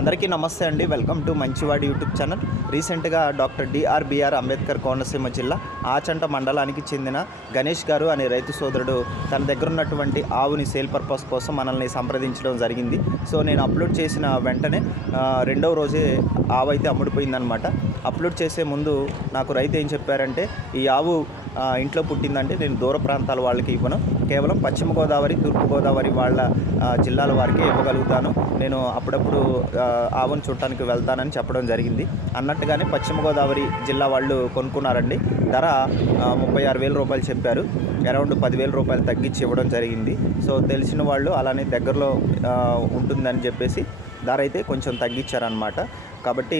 అందరికీ నమస్తే అండి. వెల్కమ్ టు మంచివాడి యూట్యూబ్ ఛానల్. రీసెంట్గా డాక్టర్ బిఆర్ అంబేద్కర్ కోనసీమ జిల్లా ఆచంట మండలానికి చెందిన గణేష్ గారు అనే రైతు సోదరుడు తన దగ్గర ఉన్నటువంటి ఆవుని సేల్ పర్పస్ కోసం మనల్ని సంప్రదించడం జరిగింది. సో నేను అప్లోడ్ చేసిన వెంటనే రెండవ రోజే ఆవు అయితే అమ్ముడిపోయిందనమాట. అప్లోడ్ చేసే ముందు నాకు రైతు ఏం చెప్పారంటే, ఈ ఆవు ఇంట్లో పుట్టిందంటే నేను దూర ప్రాంతాల వాళ్ళకి ఇవ్వను, కేవలం పశ్చిమ గోదావరి, తూర్పు గోదావరి వాళ్ళ జిల్లాల వారికి ఇవ్వగలుగుతాను, నేను అప్పుడప్పుడు ఆవును చూడటానికి వెళ్తానని చెప్పడం జరిగింది. అన్నట్టుగానే పశ్చిమ గోదావరి జిల్లా వాళ్ళు కొనుక్కున్నారండి. ధర 36,000 రూపాయలు చెప్పారు. అరౌండ్ 10,000 రూపాయలు తగ్గించి ఇవ్వడం జరిగింది. సో తెలిసిన వాళ్ళు అలానే దగ్గరలో ఉంటుందని చెప్పేసి ధర అయితే కొంచెం తగ్గించారనమాట. కాబట్టి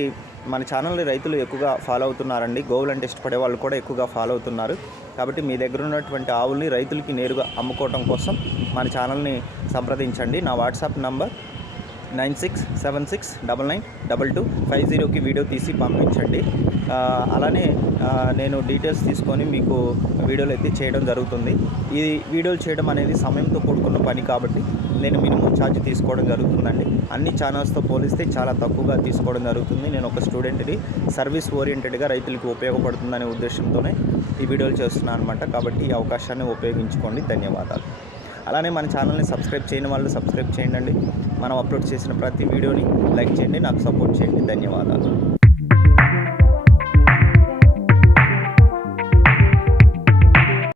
మన ఛానల్ని రైతులు ఎక్కువగా ఫాలో అవుతున్నారండి. గోవులంటే ఇష్టపడే వాళ్ళు కూడా ఎక్కువగా ఫాలో అవుతున్నారు. కాబట్టి మీ దగ్గర ఉన్నటువంటి ఆవుల్ని రైతులకి నేరుగా అమ్ముకోవడం కోసం మన ఛానల్ని సంప్రదించండి. నా వాట్సాప్ నంబర్ 9676992250కి వీడియో తీసి పంపించండి. అలానే నేను డీటెయిల్స్ తీసుకొని మీకు వీడియోలు అయితే చేయడం జరుగుతుంది. ఈ వీడియోలు చేయడం అనేది సమయంతో కూడుకున్న పని కాబట్టి నేను మినిమం ఛార్జ్ తీసుకోవడం జరుగుతుందండి. అన్ని ఛానల్స్తో పోలిస్తే చాలా తక్కువగా తీసుకోవడం జరుగుతుంది. నేను ఒక స్టూడెంట్ని, సర్వీస్ ఓరియంటెడ్గా రైతులకు ఉపయోగపడుతుందనే ఉద్దేశంతోనే ఈ వీడియోలు చేస్తున్నాను అనమాట. కాబట్టి ఈ అవకాశాన్ని ఉపయోగించుకోండి. ధన్యవాదాలు. అలానే మన ఛానల్ని సబ్స్క్రైబ్ చేయని వాళ్ళు సబ్స్క్రైబ్ చేయండి. మనం అప్లోడ్ చేసిన ప్రతి వీడియోని లైక్ చేయండి, నాకు సపోర్ట్ చేయండి. ధన్యవాదాలు.